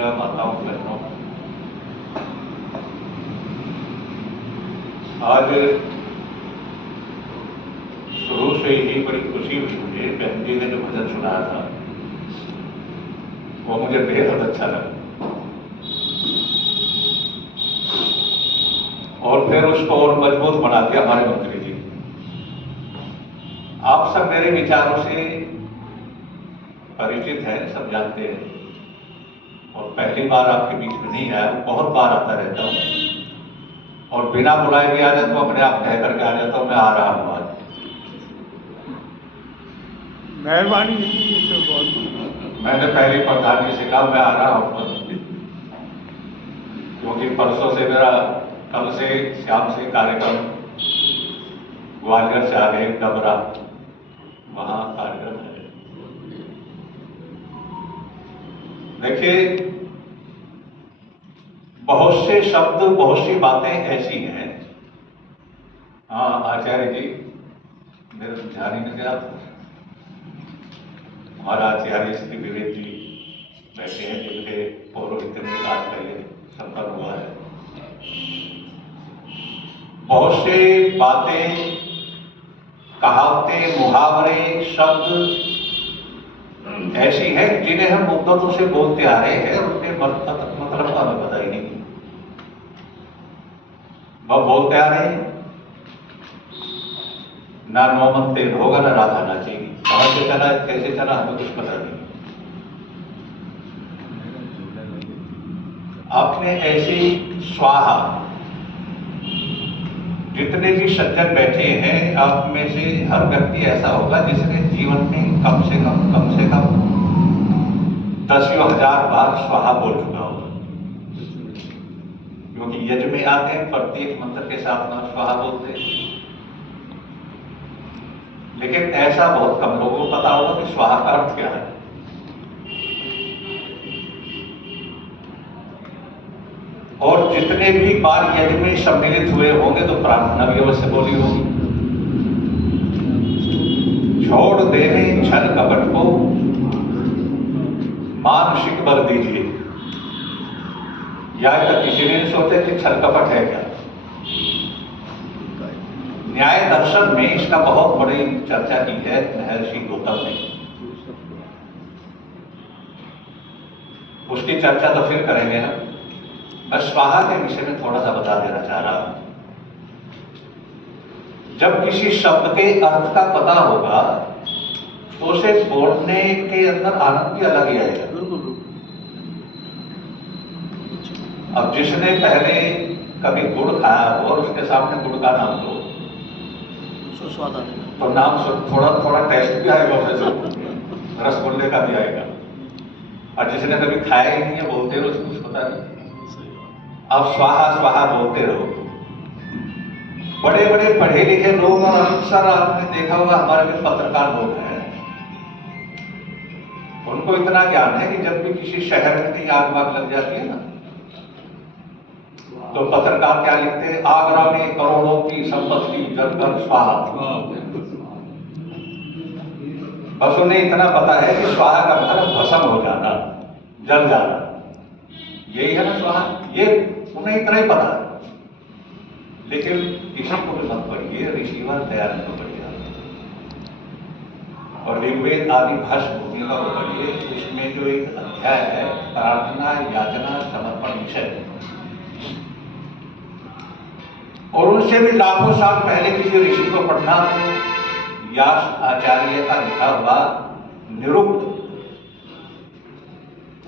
पूज्य माताओं बहनों, आज शुरू से ही बड़ी खुशी हुई मुझे। बहन जी ने जो भजन सुनाया था वो मुझे बेहद अच्छा लगा, और फिर उसको और मजबूत बना दिया हमारे मंत्री जी। आप सब मेरे विचारों से परिचित हैं, सब जानते हैं, और पहली बार आपके बीच में नहीं आया, बहुत बार आता रहता हूँ, और बिना बुलाए भी आ जाता हूँ, अपने आप कह करके आ जाता हूँ मैं आ रहा हूँ आज। मेहरबानी है तो बहुत। मैंने पहले प्रधान जी से कहा मैं आ रहा हूँ, क्योंकि परसों से मेरा, कल से शाम से कार्यक्रम ग्वालियर से आ गए, डबरा, वहां कार्यक्रम है। देखिए, बहुत से शब्द, बहुत सी बातें ऐसी हैं। हाँ आचार्य जी, मेरे ध्यान ही नहीं गया, हमारा आचार्य श्री विवेक जी बैठे हैं, जिनके पौरोहित्य में आज का ये संपन्न हुआ है। बहुत से बातें, कहावतें, मुहावरे, शब्द ऐसी हैं जिन्हें हम मुद्दतों से बोलते आ रहे हैं, उनके मतलब का हमें पता ही नहीं। वह बोलते आ रहे हैं, ना नौमन तेल होगा ना राधा नाचेगी, कहां से चला कैसे चला हमें कुछ पता नहीं। आपने ऐसे स्वाहा, जितने भी सज्जन बैठे हैं, आप में से हर व्यक्ति ऐसा होगा जिसने जीवन में कम से कम 10,000 बार स्वाहा बोल चुका होगा, क्योंकि यज्ञ में आते हैं, प्रत्येक मंत्र के साथ में स्वाहा बोलते हैं। लेकिन ऐसा बहुत कम लोगों को पता होगा कि स्वाहा का अर्थ क्या है। और जितने भी बार यज्ञ में सम्मिलित हुए होंगे तो प्रार्थना भी अवश्य बोली होगी। छोड़ देने छल कपट को, मानसिक बल दीजिए। या किसी ने सोचे कि छल कपट है क्या। न्याय दर्शन में इसका बहुत बड़ी चर्चा की है महर्षि गौतम ने। उसकी चर्चा तो फिर करेंगे हम। मैं स्वाहा के विषय में थोड़ा सा बता देना चाह रहा हूं। जब किसी शब्द के अर्थ का पता होगा तो उसे बोलने के अंदर आनंद भी अलग ही आएगा। अब जिसने पहले कभी गुड़ खाया हो और उसके सामने गुड़ का नाम लो तो नाम थोड़ा टेस्ट भी आएगा, उसे रसगुल्ले का भी आएगा। और जिसने कभी खाया ही नहीं है, बोलते रहो, कुछ पता नहीं। अब स्वाहा स्वाहा बोलते रहो। बड़े बड़े पढ़े लिखे लोग, और अक्सर आपने देखा होगा हमारे जो पत्रकार लोग हैं, उनको इतना ज्ञान है कि जब भी किसी शहर में कहीं आग वाग लग जाती है ना, तो पत्रकार क्या लिखते हैं, आगरा में करोड़ों की संपत्ति जलकर स्वाहा। बस उन्हें इतना पता है कि स्वाहा का मतलब भस्म हो जाना, जल जाना, यही है ना स्वाहा। ये उन्हें इतना ही पता है। लेकिन किसी को भी मत पढ़िए, ऋषिवर दयानंद को पढ़िए और ऋग्वेद आदि भाष्य भूमि का वो पढ़िए। उसमें जो एक अध्याय है प्रार्थना याचना समर्पण विषय, और उनसे भी लाखों साल पहले किसी ऋषि को पढ़ना तो व्यास आचार्य का लिखा हुआ निरुक्त,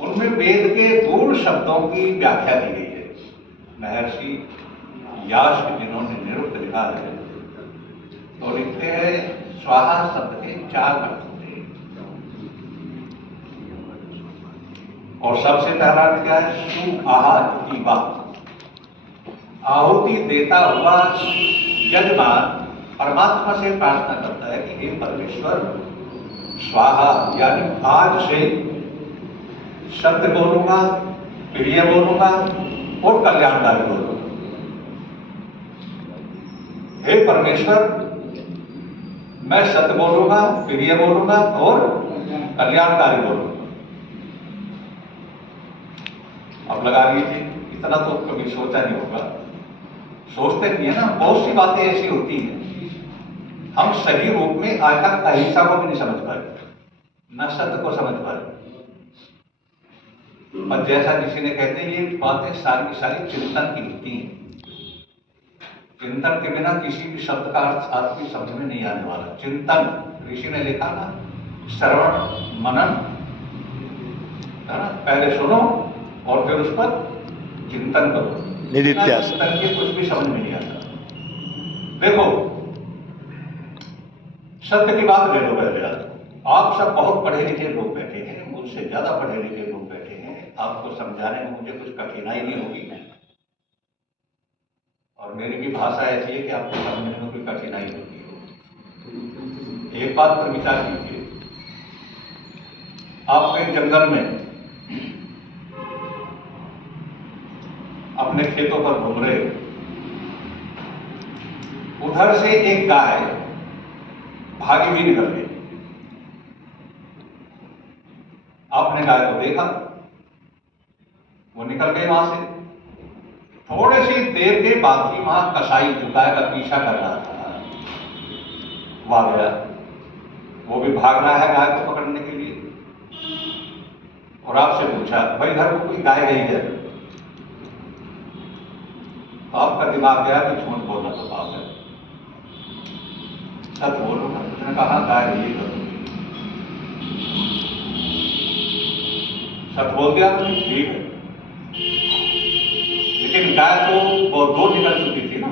उनमें वेद के गूढ़ शब्दों की व्याख्या की गई है। महर्षि व्यास जिन्होंने निरुक्त लिखा है तो लिखते हैं स्वाहा शब्द के 4 अर्थ होते हैं। और सबसे पहला अर्थ क्या है, सु आहा जीवा। आहुति देता हुआ यजमान परमात्मा से प्रार्थना करता है कि हे परमेश्वर, स्वाहा यानी आज से सत्य बोलूंगा, प्रिय बोलूंगा और कल्याणकारी बोलूंगा। हे परमेश्वर, मैं सत्य बोलूंगा, प्रिय बोलूंगा और कल्याणकारी बोलूंगा। अब लगा लीजिए, इतना तो कभी सोचा नहीं होगा, सोचते नहीं है ना, बहुत सी बातें ऐसी होती हैं हम सही रूप में आज तक अहिंसा को भी नहीं समझ पाए, न सत्य को समझ पाए। और जैसा किसी ने कहते हैं ये बातें सारी की सारी चिंतन की होती हैं। चिंतन के बिना किसी भी शब्द का अर्थ आपकी समझ में नहीं आने वाला। चिंतन ऋषि ने लिखा ना, श्रवण मनन, है ना, पहले सुनो और फिर उस पर चिंतन करो। निधिध्यासन। चिंतन के कुछ भी समझ में नहीं आता। देखो सत्य की बात ले लो पहले। आप सब बहुत पढ़े लिखे लोग बैठे हैं, मुझसे ज्यादा पढ़े लिखे लोग बैठे हैं, आपको समझाने में मुझे कुछ कठिनाई नहीं होगी और मेरी भी भाषा ऐसी है कि आपको समझने में कोई कठिनाई होती है। एक बात पर विचार कीजिए, आप कहीं जंगल में अपने खेतों पर घूम रहे हो, उधर से एक गाय भागी हुई निकल गई। आपने गाय को देखा, वो निकल गई वहां से। थोड़ी सी देर के बाद ही वहां कसाई जो गाय का पीछा कर रहा था वो आ गया। वो भी भाग रहा है गाय को पकड़ने के लिए और आपसे पूछा, भाई इधर को कोई गाय गई है? तो आपका दिमाग गया कि झूठ बोलना तो पाप है, सच बोलो ना। उसने कहा गाय यही करूंगी। सच बोल दिया तो ठीक है, लेकिन गाय तो बहुत दूर निकल चुकी थी ना।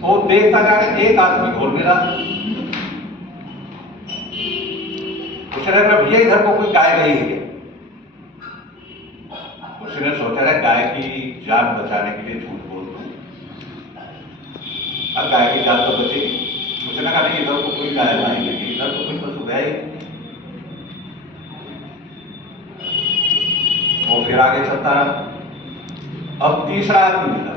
तो देखता जा रहा, एक आदमी घोल मिला। उसने कहा भैया इधर को कोई गाय गई है। उसने सोचा रहा गाय की जान बचाने के लिए झूठ बोल दूं, अब गाय की जान तो बचेगी। उसने कहा नहीं इधर को कोई गाय नहीं लगी, इधर तो कोई पशु गया ही। वो फिर आगे चलता रहा। अब तीसरा आदमी मिला।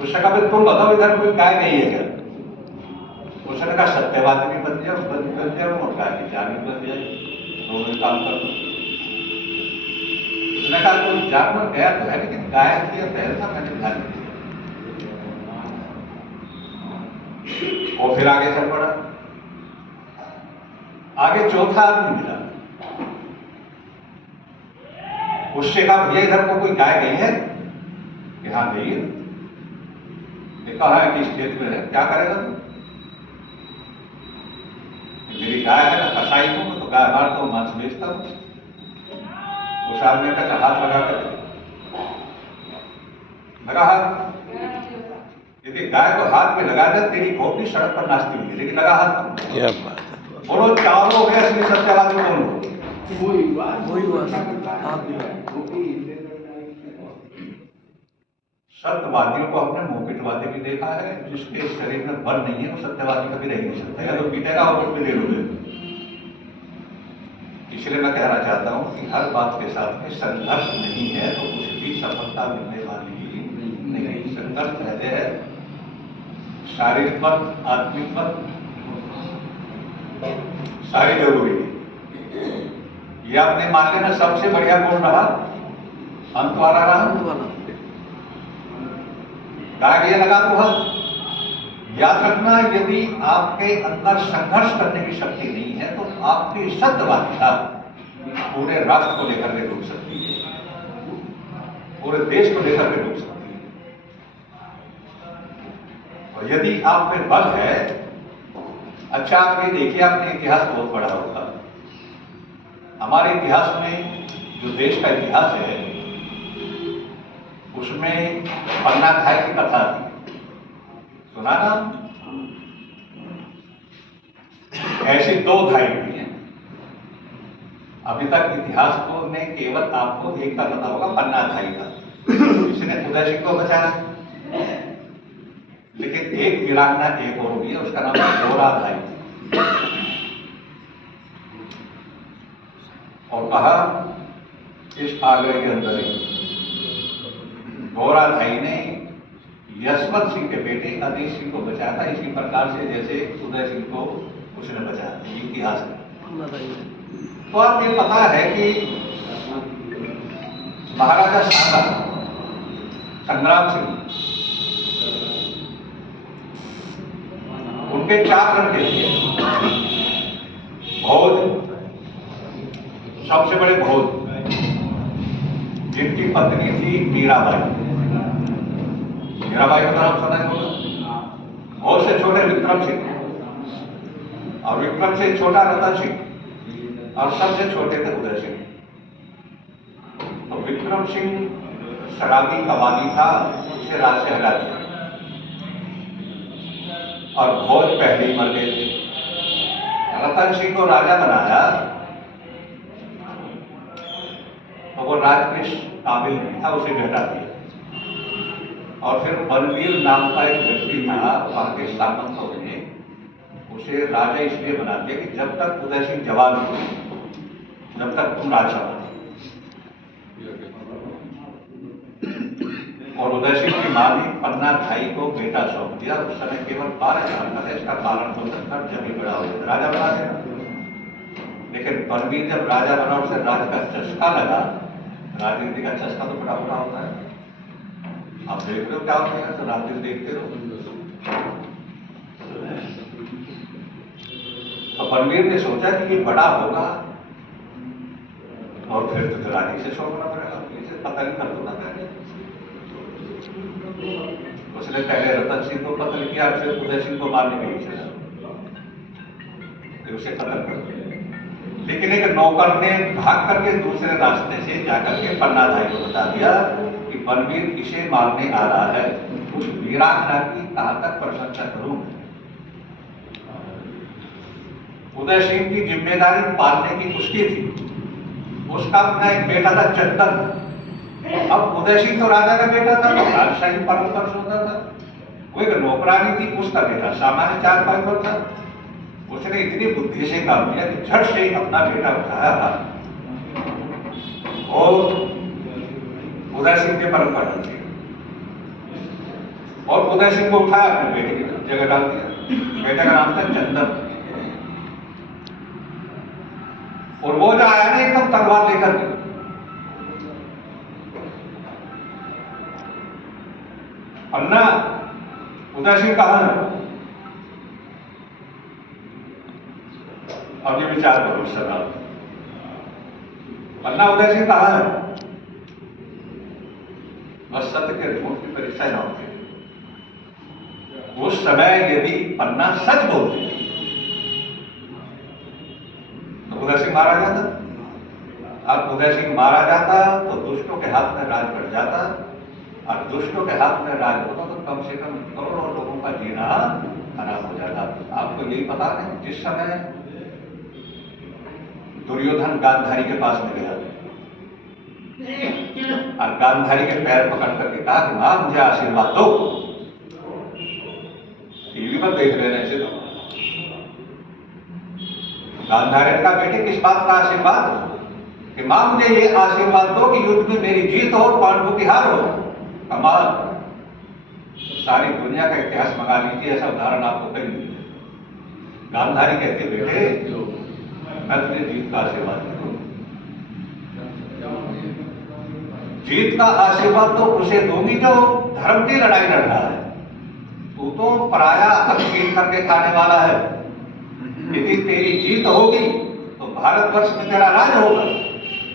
उसने कहा तुम बताओ इधर कोई गाय नहीं है क्या? उसने कहा सत्यवादी भी बन जाओ और गाय की जान भी बच जाए, दोनों काम कर दो। उसने कहा कोई जानवर गया तो है, लेकिन गाय की पहल था मैंने ध्यान नहीं दिया। वो फिर आगे चल पड़ा। आगे चौथा आदमी मिला। उससे कहा भैया इधर को कोई गाय गई है? कि हाँ गई है। कहा है कि स्टेट में है, क्या करेगा तू? मेरी गाय है ना, कसाई हूं तो गाय मारता हूं, मांस बेचता हूं। उस आदमी का हाथ लगा कर लगा हाथ, यदि गाय को हाथ में लगा दे तेरी खोपड़ी सड़क पर नाचती हुई, लेकिन लगा हाथ। क्या बात है। बोलो चारों हो गया, इसलिए सत्यवादी बोलो। सत्यवादियों को हमने मुकुटवादी भी देखा है, जिसके शरीर में बल नहीं है वो सत्यवादी कभी रह नहीं सकता, या तो पीटेगा और वोट ले लोगे। इसलिए मैं कहना चाहता हूं कि हर बात के साथ में संघर्ष नहीं है तो कुछ भी सफलता मिलने वाली नहीं। संघर्ष रहते हैं शारीरिक पद, आत्मिक पद, सारी जरूरी है। ये आपने मान लेना सबसे बढ़िया गुण रहा अंत वाला रहा, गाय लगा तो हाथ। याद रखना, यदि आपके अंदर संघर्ष करने की शक्ति नहीं है तो आपकी सत्यवादिता पूरे राष्ट्र को लेकर के डूब सकती है, पूरे देश को लेकर के डूब सकती है। और यदि आप में बल है, अच्छा आप ये देखिए, आपने इतिहास बहुत पढ़ा होगा। हमारे इतिहास में जो देश का इतिहास है उसमें पन्ना खाई की कथा थी, सुना ना? ऐसी दो धाई हुई हैं। अभी तक इतिहास को ने केवल आपको एक का पता होगा, पन्ना धाई का, जिसने उदय सिंह को बचाया। लेकिन एक वीरांगना एक और हुई है, उसका नाम है गोरा धाई। और कहा इस आगरे के अंदर ही गोरा धाई ने यशवंत सिंह के बेटे अजीत सिंह को बचाया था, इसी प्रकार से जैसे उदय सिंह को उसने बचाया। इतिहास है। तो आप ये पता है कि महाराजा शांगा संग्राम सिंह, उनके 4 लड़के थे। भोज, सबसे बड़े भोज, जिनकी पत्नी थी मीराबाई। मीराबाई का नाम सुना होगा। भोज से छोटे विक्रम सिंह, और विक्रम से छोटा रतन सिंह, और सबसे छोटे थे उदय सिंह। तो विक्रम सिंह शराबी कबाली था, उसे राज से हटा दिया, और भोज पहले ही मर गए थे। रतन सिंह को राजा बनाया, तो वो राजकृष काबिल नहीं था, उसे भी हटा दिया। और फिर बलबीर नाम का एक व्यक्ति था, वहां के सामंतों ने उसे राजा इसलिए बना दिया कि जब तक उदय सिंह जवान हो, जब तक तुम राजा बनो। और उदय सिंह की मां ने पन्ना भाई को बेटा सौंप दिया। उस समय केवल 12 साल का था, इसका पालन पोषण कर जब भी बड़ा हो राजा बना देना। लेकिन बलबीर जब राजा बना, उसे राज का चस्का लगा। राजनीति का चस्का तो बड़ा बड़ा होता है, आप देख रहे हो क्या होता है, तो राजनीति देखते रहो। तो बलबीर ने सोचा कि ये बड़ा होगा और फिर तो रानी से सौंपना पड़ेगा, इसे पता नहीं कर दूंगा। उसने पहले रतन सिंह को कत्ल किया, फिर उदय सिंह को मारने के लिए चला, फिर उसे कत्ल कर दिया। लेकिन एक नौकर ने भाग करके दूसरे रास्ते से जाकर के पन्ना भाई को बता दिया कि बलबीर इसे मारने आ रहा है, उस वीरांगना की कहां तक प्रशंसा करूं। उदय सिंह की जिम्मेदारी पालने की उसकी थी, उसका अपना एक बेटा था चंदन। अब उदय सिंह तो राजा का बेटा था, तो राजशाही पालन कर सकता था। वो एक नौकरानी थी, उसका बेटा सामान्य 4-5 वर्ष था। उसने इतनी बुद्धि से काम किया कि झट से ही अपना बेटा उठाया और उदय सिंह के परम पर डाल दिया, और उदय सिंह को उठाया अपने बेटे की जगह डाल दिया। बेटे का नाम था चंदन। और वो जो आया ना एकदम तलवार लेकर के, पन्ना उदय सिंह कहां है? अब ये विचार करो सवाल, पन्ना उदय सिंह कहां है? बस सत्य के झूठ की परीक्षा न होती। उस समय यदि पन्ना सच बोलते तो उदय सिंह मारा जाता। अब उदय सिंह मारा जाता तो दुष्टों के हाथ में राज बढ़ जाता, और दुष्टों के हाथ में राज होता तो कम से कम करोड़ों लोगों का जीना खराब हो जाता। आपको यही पता नहीं, जिस समय दुर्योधन गांधारी के पास में गया और गांधारी के पैर पकड़ करके कहा कि मां मुझे आशीर्वाद दो, टीवी पर देख रहे हैं तो गांधारी का बेटे किस बात का आशीर्वाद कि मां मुझे ये आशीर्वाद दो कि युद्ध में मेरी जीत हो, पांडवों की हार हो। कमाल, सारी दुनिया का इतिहास मंगा लीजिए, ऐसा उदाहरण आपको कहीं नहीं। गांधारी कहते बेटे मैं तुझे जीत का आशीर्वाद दूं। जीत का आशीर्वाद तो उसे दूंगी जो धर्म की लड़ाई लड़ रहा है। तू तो पराया अफीम करके खाने वाला है। यदि तेरी जीत होगी तो भारतवर्ष में तेरा राज होगा,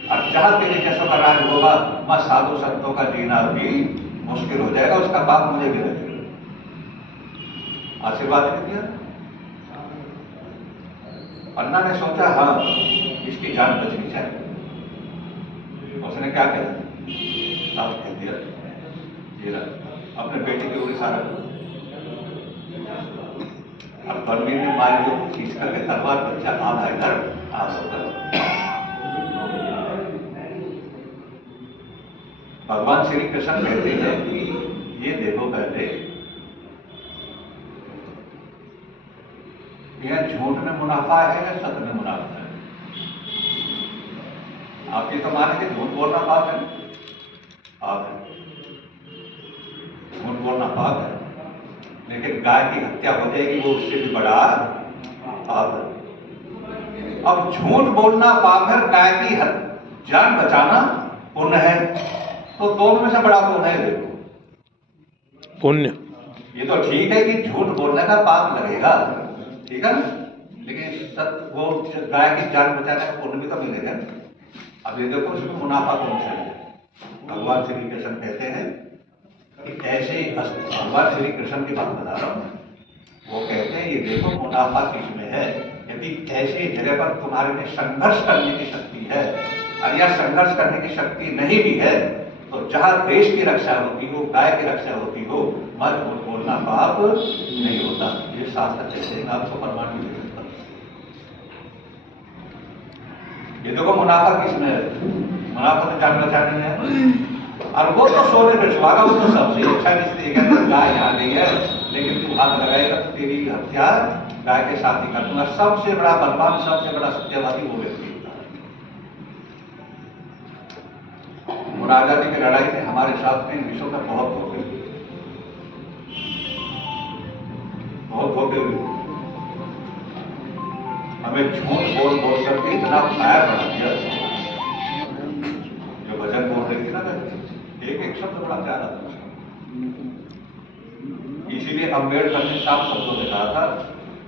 और जहां तेरे जैसों का राज होगा वहां साधु संतों का जीना भी मुश्किल हो जाएगा। उसका बाप मुझे भी लगेगा। आशीर्वाद नहीं दिया। पन्ना ने सोचा हाँ इसकी जान बचनी चाहिए। उसने क्या किया, साफ कह दिया जीरा अपने बेटे की ओर इशारा किया। अब बलबीर ने मारी को खींच करके तलवार बच्चा आधा इधर आधा उधर। भगवान श्री कृष्ण कहते हैं कि ये देखो पहले यह झूठ में मुनाफा है या सत्य में मुनाफा है। आप ये तो माने कि झूठ बोलना पाप है, पाप है, झूठ बोलना पाप है, लेकिन गाय की हत्या हो जाएगी वो उससे भी बड़ा पाप है। अब झूठ बोलना पाप है, गाय की जान बचाना पुण्य है, तो दोनों में से बड़ा पुण्य है। देखो पुण्य। ये तो ठीक है कि झूठ बोलने का पाप लगेगा, ठीक है ना, लेकिन सत्य वो गाय की जान बचाने का पुण्य भी तो मिलेगा। अब ये देखो इसमें मुनाफा कौन सा है। भगवान श्री कृष्ण कहते हैं कि ऐसे ही भगवान श्री कृष्ण की बात बता रहा हूँ, वो कहते हैं ये देखो मुनाफा किसमें है। यदि ऐसी जगह पर तुम्हारे में संघर्ष करने की शक्ति है और या संघर्ष करने की शक्ति नहीं भी है, तो जहां देश की रक्षा होती हो, गाय की रक्षा होती हो, मत झूठ बोलना पाप नहीं होता। ये शास्त्र कहते हैं, आपको प्रमाण भी दे सकता हूं। ये देखो मुनाफा किसमें है, मुनाफा तो जान बचाने में है। और वो तो सोने पे सुहागा, वो तो सबसे अच्छा इसलिए कहते हैं गाय यहाँ नहीं है, लेकिन तू हाथ लगाएगा तो तेरी हत्या गाय के साथ ही कर दूंगा। सबसे बड़ा बलवान, सबसे बड़ा सत्यवादी वो व्यक्ति होता है। और आजादी की लड़ाई में हमारे साथ में इन विषयों का बहुत धोखे हुए, बहुत धोखे हुए। हमें झूठ बोल बोल करके इतना फायर बना दिया। जो भजन बोल रही थी ना, एक एक शब्द बड़ा प्यारा था। इसीलिए अम्बेडकर ने साफ शब्दों में कहा था,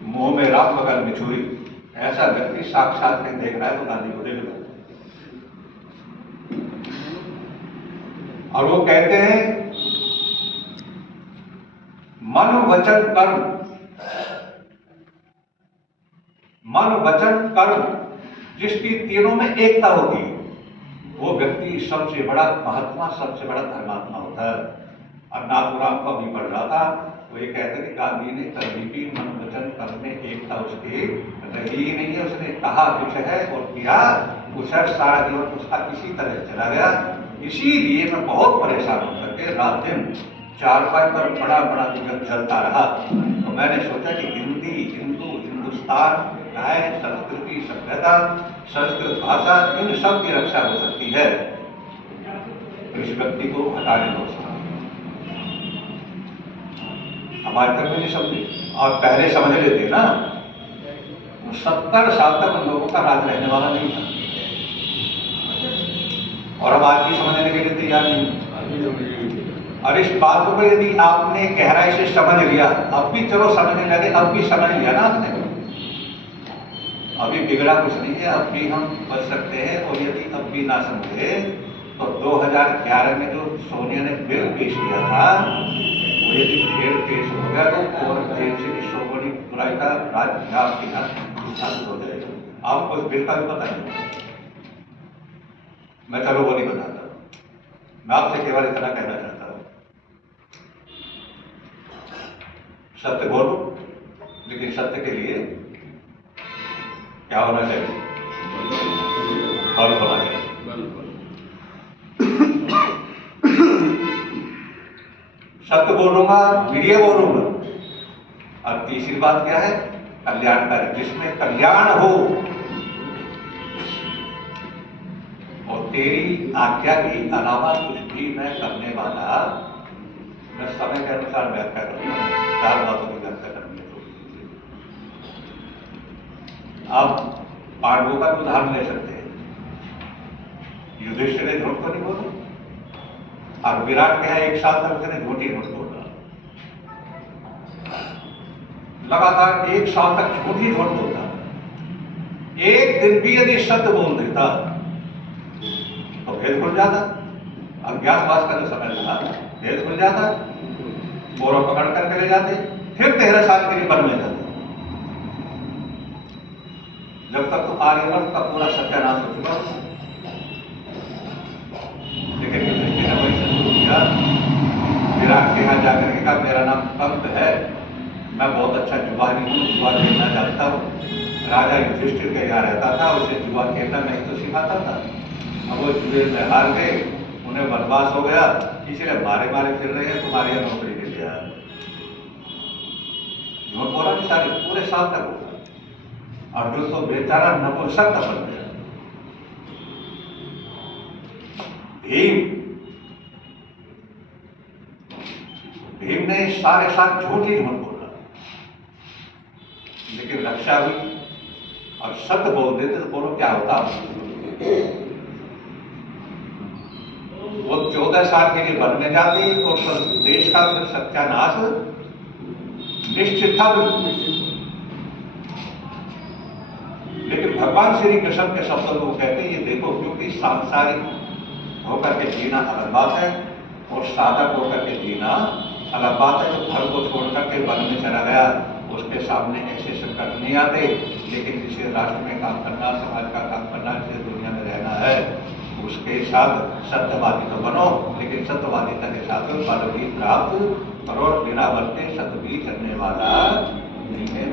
मुंह में राख बगल में छुरी। ऐसा व्यक्ति साक्षात में देख रहा है तो गांधी को देख रहा है। और वो कहते हैं मन वचन कर्म, मन वचन कर्म जिसकी तीनों में एकता होती है, वो व्यक्ति सबसे बड़ा महात्मा, सबसे बड़ा धर्मात्मा होता है। और नाथुराम को भी पढ़ रहा था, वो ये कहते कि गांधी ने कभी भी मन वचन कर्म में एकता उसकी रही ही नहीं है। उसने कहा कुछ है और किया कुछ है, सारा जीवन उसका इसी तरह चला गया। इसीलिए मैं बहुत परेशान होकर के रात दिन चारपाई पर बड़ा बड़ा जब चलता रहा, तो मैंने सोचा कि हिंदी, हिंदू, हिंदुस्तान, गाय, संस्कृति, सभ्यता, संस्कृत भाषा, इन सब की रक्षा हो सकती है, इस व्यक्ति को हटाने हो सकता। हम आज तक भी नहीं समझे, और पहले समझ लेते ना, 70 साल तक उन लोगों का राज रहने वाला नहीं था, और हम आज भी समझने के लिए तैयार नहीं। और इस बात को यदि आपने गहराई से समझ लिया, अब भी चलो समझने लगे, अब भी समझ लिया ना आपने, अभी बिगड़ा कुछ नहीं है, अब भी हम बच सकते हैं। और यदि अब भी ना समझे तो 2011 में जो सोनिया ने बिल पेश किया था, वो यदि बिल पेश हो गया तो और जेल से भी शोभनी बुराई का राज पंजाब के यहाँ स्थापित हो जाएगा। आपको उस बिल का भी पता नहीं, मैं चलो वो नहीं बताता। मैं आपसे केवल इतना कहना चाहता हूं, सत्य बोलो, लेकिन सत्य के लिए क्या होना चाहिए? बल होना चाहिए। सत्य बोलूंगा, वीर्य बोलूंगा। और तीसरी बात क्या है? कल्याणकारी, जिसमें कल्याण हो। और तेरी आज्ञा के अलावा कुछ भी मैं करने वाला, मैं समय के अनुसार व्याख्या करूंगा। 4 बातों की व्याख्या करनी है। आप पांडवों का उदाहरण ले सकते हैं। युधिष्ठिर ने झूठ तो नहीं बोला, और विराट के यहाँ 1 साल तक उसने झूठी झूठ बोला, लगातार 1 साल तक झूठी झूठ बोलता। एक दिन भी यदि सत्य बोल देता तो भेद खुल जाता। अज्ञातवास का जो समय था, भेद खुल जाता, मोरो पकड़ कर ले जाते, फिर 13 साल के लिए वन में जाते, जब तक तो आर्यवर्त का पूरा सत्यानाश हो चुका। लेकिन युधिष्ठिर ने वही शुरू किया। विराट के यहाँ जाकर के कहा, मेरा नाम कंस है, मैं बहुत अच्छा जुआरी हूँ, जुआ खेलना जानता हूँ। राजा युधिष्ठिर के यहाँ रहता था, उसे जुआ खेलना नहीं तो सिखाता था। अब वो जुए में हार गए, उन्हें वनवास हो गया, इसलिए मारे मारे फिर रहे हैं, तुम्हारे यहाँ नौकरी के लिए आया। झूठ बोला कि सारी पूरे साल तक होगा। अर्जुन तो बेचारा नपुंसक बन गया। भीम ने सारे साथ झूठ ही झूठ बोला, लेकिन रक्षा हुई। और सत्य बोल देते तो बोलो क्या होता। वो 14 साल के लिए वन में जाते और देश का फिर सत्यानाश निश्चित था बिल्कुल। लेकिन भगवान श्री कृष्ण के शब्दों को कहते हैं ये देखो, क्योंकि सांसारिक होकर के जीना अलग बात है और साधक होकर के जीना अलग बात है। तो घर को छोड़ करके वन में चला गया, उसके सामने ऐसे संकट नहीं आते। लेकिन जिसे राष्ट्र में काम करना, समाज का काम करना, जिसे दुनिया में रहना है, उसके साथ सत्यवादी तो बनो, लेकिन सत्यवादिता के साथ फल भी प्राप्त करो। बिना बल के सत्य भी करने वाला नहीं है।